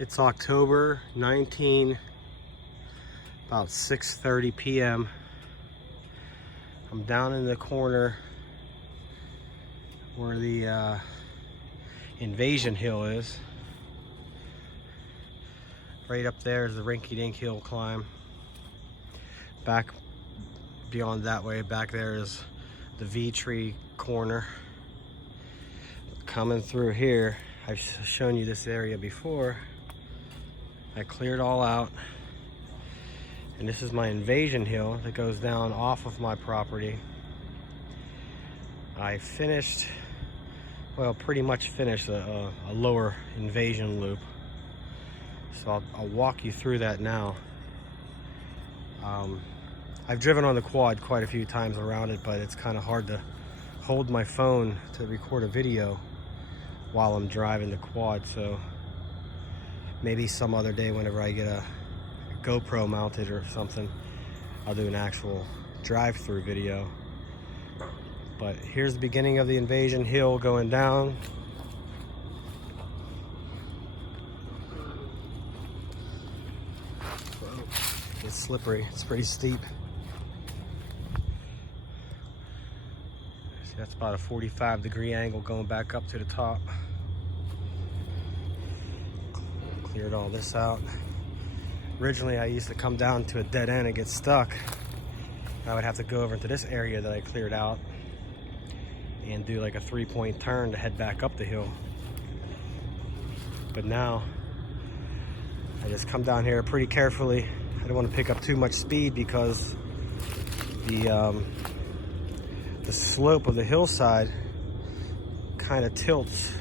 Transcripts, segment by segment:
It's October 19, about 6:30 p.m. I'm down in the corner where the Invasion Hill is. Right up there is the rinky-dink hill climb. Back beyond that way, back there is the V-tree corner. Coming through here, I've shown you this area before. I cleared all out, and this is my Invasion Hill that goes down off of my property. I finished, well, pretty much finished a lower invasion loop, so I'll walk you through that now. I've driven on the quad quite a few times around it, but it's kind of hard to hold my phone to record a video while I'm driving the quad, so maybe some other day whenever I get a GoPro mounted or something, I'll do an actual drive-through video. But here's the beginning of the Invasion Hill going down. It's slippery, it's pretty steep. See, that's about a 45-degree angle going back up to the top. Cleared all this out. Originally, I used to come down to a dead end and get stuck. I would have to go over into this area that I cleared out and do like a 3-point turn to head back up the hill. But now, I just come down here pretty carefully. I don't want to pick up too much speed because the slope of the hillside kind of tilts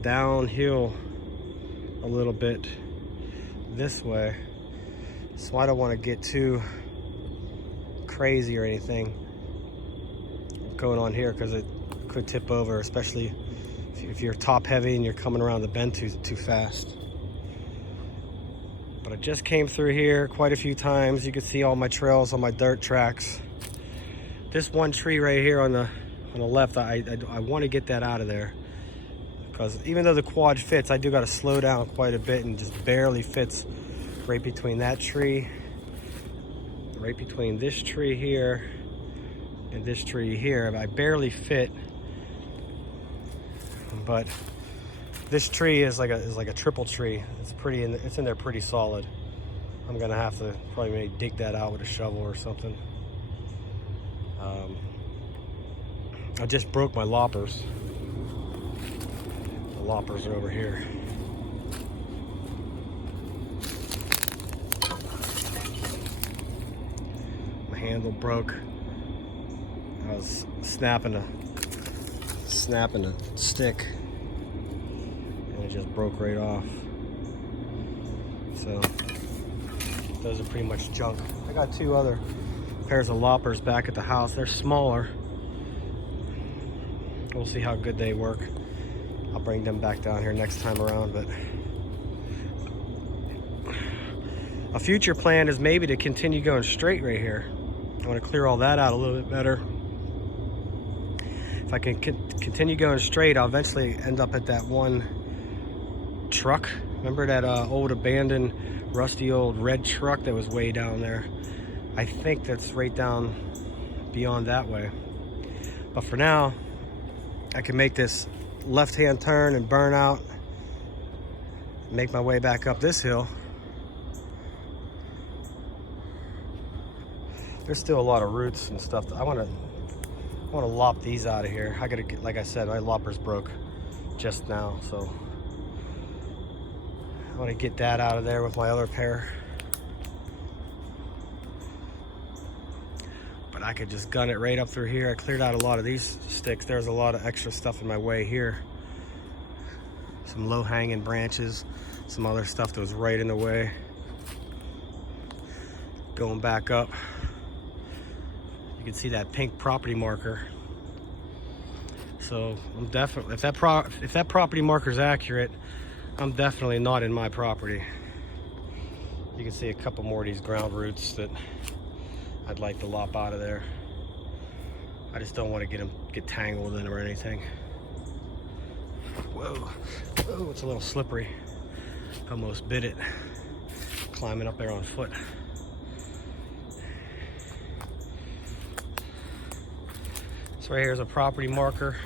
downhill a little bit this way, so I don't want to get too crazy or anything going on here because it could tip over, especially if you're top heavy and you're coming around the bend too fast. But I just came through here quite a few times. You can see all my trails on my dirt tracks. This one tree right here on the left, I want to get that out of there, because even though the quad fits, I do got to slow down quite a bit, and just barely fits right between that tree, right between this tree here and this tree here. I barely fit, but this tree is like a triple tree. It's in there pretty solid. I'm gonna have to probably maybe dig that out with a shovel or something. I just broke my loppers. The loppers are over here. My handle broke. I was snapping a stick, and it just broke right off. So those are pretty much junk. I got 2 other pairs of loppers back at the house. They're smaller. We'll see how good they work. I'll bring them back down here next time around. But a future plan is maybe to continue going straight right here. I want to clear all that out a little bit better. If I can continue going straight, I'll eventually end up at that one truck. Remember that old abandoned rusty old red truck that was way down there? I think that's right down beyond that way. But for now, I can make this left-hand turn and burn out, make my way back up this hill. There's still a lot of roots and stuff. I want to lop these out of here. I gotta get, like I said, my loppers broke just now, so I want to get that out of there with my other pair. But I could just gun it right up through here. I cleared out a lot of these sticks. There's a lot of extra stuff in my way here. Some low-hanging branches, some other stuff that was right in the way. Going back up, you can see that pink property marker. So I'm definitely, if that property marker is accurate, I'm definitely not in my property. You can see a couple more of these ground roots that I'd like to lop out of there. I just don't want to get tangled in or anything. Whoa, it's a little slippery. Almost bit it, climbing up there on foot. This right here is a property marker.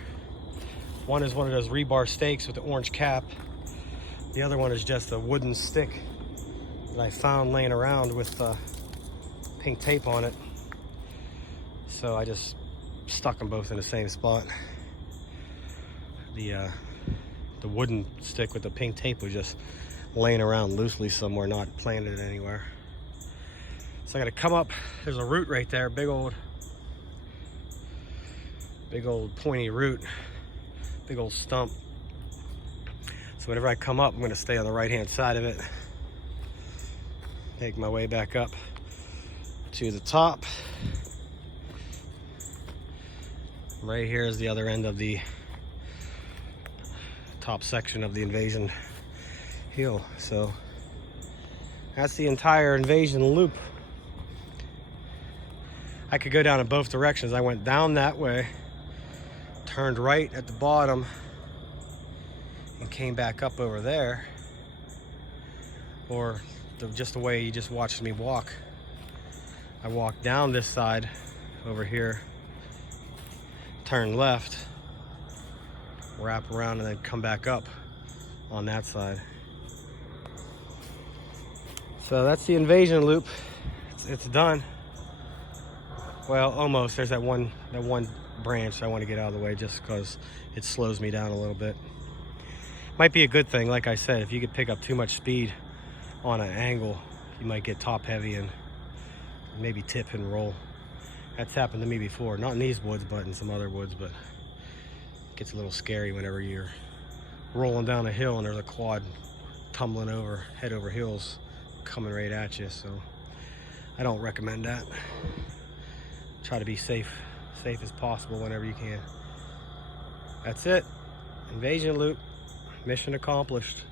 One is one of those rebar stakes with the orange cap. The other one is just a wooden stick that I found laying around with pink tape on it. So I just stuck them both in the same spot. The wooden stick with the pink tape was just laying around loosely somewhere, not planted anywhere. So I gotta come up, there's a root right there, big old pointy root, big old stump. So whenever I come up, I'm gonna stay on the right hand side of it, make my way back up to the top. Right here is the other end of the top section of the invasion hill. So that's the entire invasion loop. I could go down in both directions. I went down that way, turned right at the bottom, and came back up over there. Or just the way you just watched me walk. I walked down this side over here, turn left, wrap around, and then come back up on that side. So that's the invasion loop. It's done. Well, almost. There's that one branch I want to get out of the way just because it slows me down a little bit. Might be a good thing, like I said, if you could pick up too much speed on an angle, you might get top heavy and maybe tip and roll. That's happened to me before, not in these woods, but in some other woods. But it gets a little scary whenever you're rolling down a hill and there's a quad tumbling over, head over heels, coming right at you. So I don't recommend that. Try to be safe as possible whenever you can. That's it. Invasion loop. Mission accomplished.